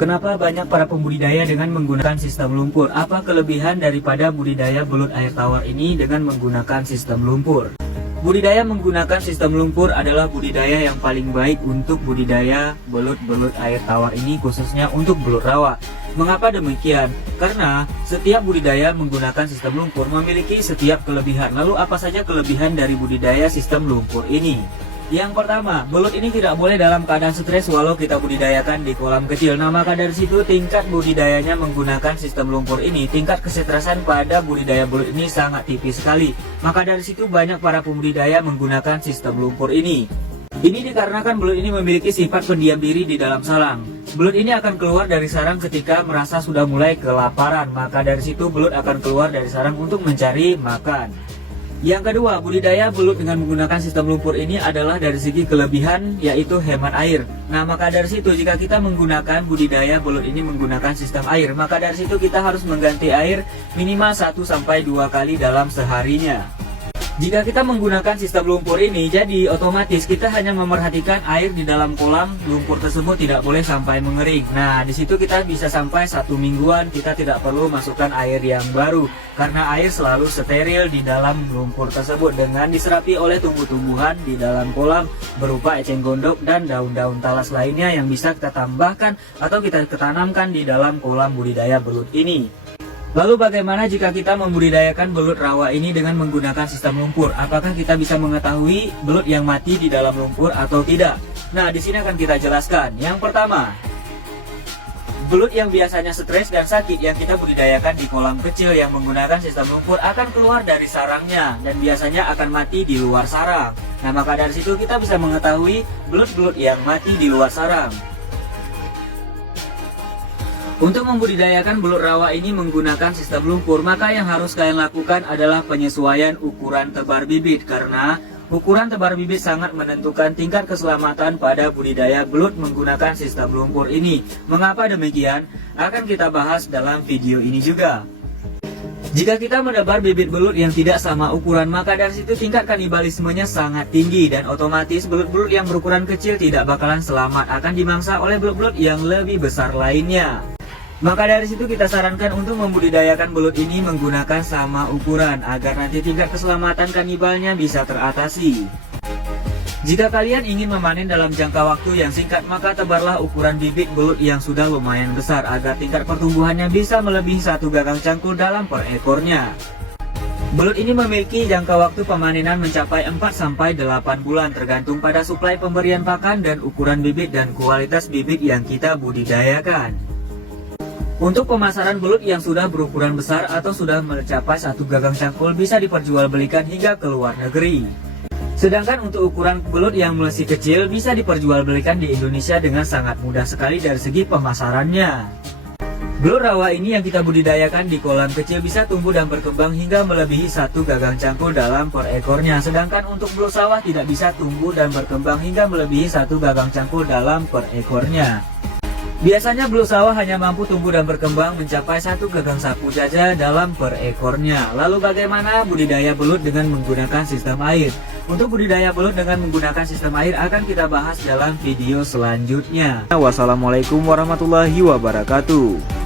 Kenapa banyak para pembudidaya dengan menggunakan sistem lumpur? Apa kelebihan daripada budidaya belut air tawar ini dengan menggunakan sistem lumpur? Budidaya menggunakan sistem lumpur adalah budidaya yang paling baik untuk budidaya belut-belut air tawar ini, khususnya untuk belut rawa. Mengapa demikian? Karena setiap budidaya menggunakan sistem lumpur memiliki setiap kelebihan. Lalu apa saja kelebihan dari budidaya sistem lumpur ini? Yang pertama, belut ini tidak boleh dalam keadaan stres walau kita budidayakan di kolam kecil. Nah, maka dari situ tingkat budidayanya menggunakan sistem lumpur ini, tingkat kesetresan pada budidaya belut ini sangat tipis sekali. Maka dari situ banyak para pembudidaya menggunakan sistem lumpur ini. Ini dikarenakan belut ini memiliki sifat pendiam diri di dalam sarang. Belut ini akan keluar dari sarang ketika merasa sudah mulai kelaparan. Maka dari situ belut akan keluar dari sarang untuk mencari makan. Yang kedua, budidaya belut dengan menggunakan sistem lumpur ini adalah dari segi kelebihan, yaitu hemat air. Nah, maka dari situ jika kita menggunakan budidaya belut ini menggunakan sistem air, maka dari situ kita harus mengganti air minimal 1-2 kali dalam seharinya. Jika kita menggunakan sistem lumpur ini, jadi otomatis kita hanya memerhatikan air di dalam kolam lumpur tersebut tidak boleh sampai mengering. Nah, di situ kita bisa sampai 1 mingguan kita tidak perlu masukkan air yang baru, karena air selalu steril di dalam lumpur tersebut dengan diserapi oleh tumbuh-tumbuhan di dalam kolam berupa eceng gondok dan daun-daun talas lainnya yang bisa kita tambahkan atau kita tanamkan di dalam kolam budidaya belut ini. Lalu bagaimana jika kita membudidayakan belut rawa ini dengan menggunakan sistem lumpur? Apakah kita bisa mengetahui belut yang mati di dalam lumpur atau tidak? Nah, di sini akan kita jelaskan. Yang pertama, belut yang biasanya stres dan sakit yang kita budidayakan di kolam kecil yang menggunakan sistem lumpur akan keluar dari sarangnya dan biasanya akan mati di luar sarang. Nah, maka dari situ kita bisa mengetahui belut-belut yang mati di luar sarang. Untuk membudidayakan belut rawa ini menggunakan sistem lumpur, maka yang harus kalian lakukan adalah penyesuaian ukuran tebar bibit, karena ukuran tebar bibit sangat menentukan tingkat keselamatan pada budidaya belut menggunakan sistem lumpur ini. Mengapa demikian? Akan kita bahas dalam video ini juga. Jika kita menebar bibit belut yang tidak sama ukuran, maka dari situ tingkat kanibalismenya sangat tinggi dan otomatis belut-belut yang berukuran kecil tidak bakalan selamat, akan dimangsa oleh belut-belut yang lebih besar lainnya. Maka dari situ kita sarankan untuk membudidayakan belut ini menggunakan sama ukuran agar nanti tingkat keselamatan kanibalnya bisa teratasi. Jika kalian ingin memanen dalam jangka waktu yang singkat, maka tebarlah ukuran bibit belut yang sudah lumayan besar agar tingkat pertumbuhannya bisa melebihi 1 gagang cangkul dalam per ekornya. Belut ini memiliki jangka waktu pemanenan mencapai 4-8 bulan tergantung pada suplai pemberian pakan dan ukuran bibit dan kualitas bibit yang kita budidayakan. Untuk pemasaran belut yang sudah berukuran besar atau sudah mencapai 1 gagang cangkul bisa diperjualbelikan hingga ke luar negeri. Sedangkan untuk ukuran belut yang masih kecil bisa diperjualbelikan di Indonesia dengan sangat mudah sekali dari segi pemasarannya. Belut rawa ini yang kita budidayakan di kolam kecil bisa tumbuh dan berkembang hingga melebihi 1 gagang cangkul dalam per ekornya. Sedangkan untuk belut sawah tidak bisa tumbuh dan berkembang hingga melebihi 1 gagang cangkul dalam per ekornya. Biasanya belut sawah hanya mampu tumbuh dan berkembang mencapai 1 gagang sapu saja dalam per ekornya. Lalu bagaimana budidaya belut dengan menggunakan sistem air? Untuk budidaya belut dengan menggunakan sistem air akan kita bahas dalam video selanjutnya. Wassalamualaikum warahmatullahi wabarakatuh.